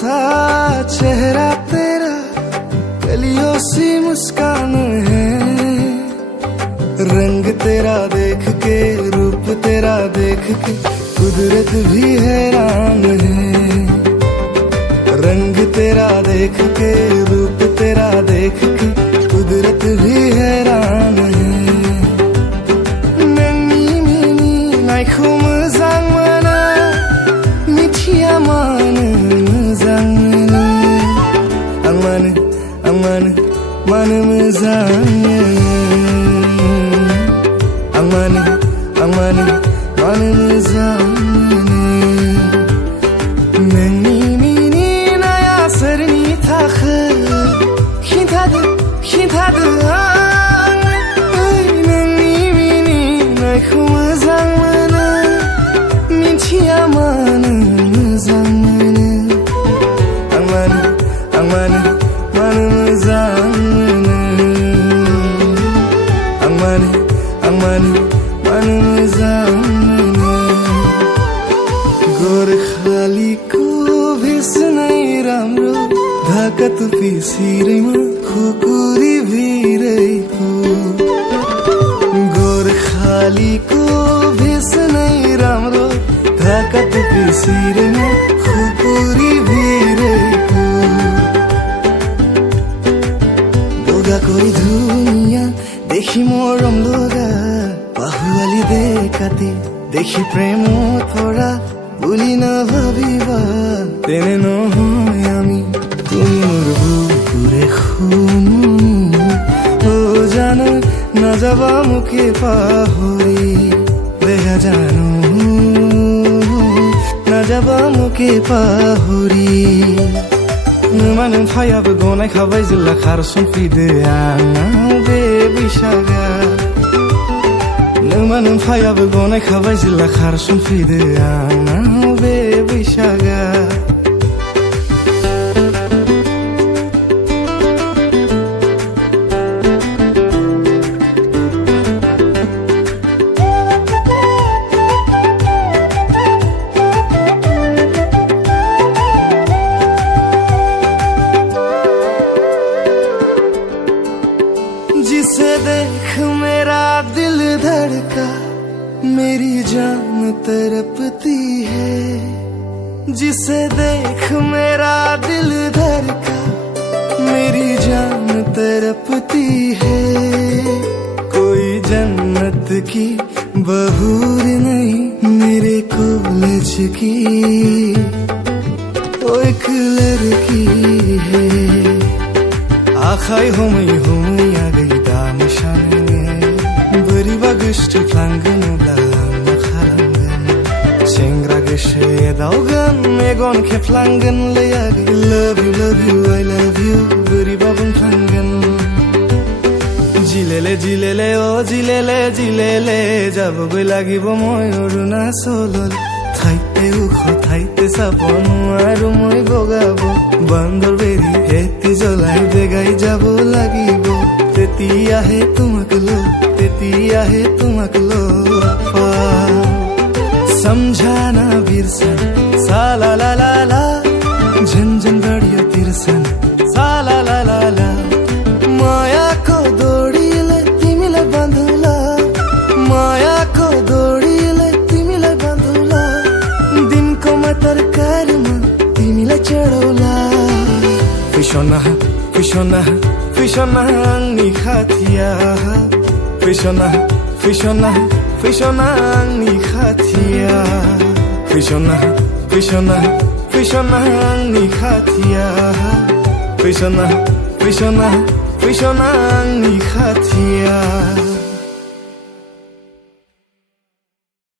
सा चेहरा तेरा, कलियों सी मुस्कान है। रंग तेरा देख के, रूप तेरा देख के कुदरत भी हैरान है। रंग तेरा देख के, रूप तेरा देख के कुदरत भी हैरान है। नोंनि मिनिनायखौ मोजां मोनो, मिथिया मानो मोजां मोनो। आं मानो मोजां मोनो। आं मानो मोजां मोनो। नोंनि मिनिनाया सोरनि थाखाय खिन्थादो आंनो। नोंनि मिनिनायखौ मोजां मोनो, मिथिया मानो मोजां मोनो। आं मानो मोजां मोनो। आं मानो मोजां मोनो। गोर्खालीको भेष नै राम्रो, धाकत पिसिरैमा खुकुरी भिरैको। गोर्खालीको भेष नै राम्रो, धाकत पिसिरैमा खुकुरी भिरैको। बोगाकोरी धुनिया देखि मरम लगা, बाहुवाली देखाते देखि प्रेम थोड़ा বুলি নাভাবিবা। তেনে নহয় আমি তুমি মোৰ বুকুৰে শুনি। ও জানো নাযাবা মোকে পাহৰি, বেয়া জানো নাযাবা মোকে পাহৰি। नों फायाबो गनायखाबाय जेला खारसनफैदो आंनाव बे बैसागा। नों फायाबो गनायखाबाय जेला खारसनफैदो आंनाव बे बैसागा। जिसे देख मेरा दिल धड़का, मेरी जान तड़पती है। जिसे देख मेरा दिल धड़का, मेरी जान तड़पती है। कोई जन्नत की बहूर नहीं, मेरे कॉलेज की वो एक लड़की है। आखाय हमै आ गई दामशाने, बोरैबा गोसोफ्लांगोनब्ला मा खालामगोन। सेंग्रा गोसो एदावगोन, मेगन खेबफ्लांगोन लै आगै। लाभ इउ आइ लाभ इउ बोरैबा बुंफ्लांगोन। जिलेले जिलेले ओ जिलेले যাবগৈ লাগিব মই অৰুণাচললৈ। ঠাইতে ওখ ঠাইতে চাব নোৱাৰো মই বগাব। বান্দৰ বেৰি হেতি জ্বলাই বেগাই যাব লাগিব। তেতিয়াহে তোমাক লগ सम्झाना बिर्सन साला ला ला ला, झन्झन बढियो तिर्सन साला ला ला ला। मायाको दोडीले तिमीलाई बाँधुला, मायाको दोडीले तिमीलाई बाँधुला। दिनको तरकारीमा तिमीलाई चढौला। Fishona आंनि खाथिया, Fishona आंनि खाथिया। Fishona आंनि खाथिया। Fishona आंनि खाथिया।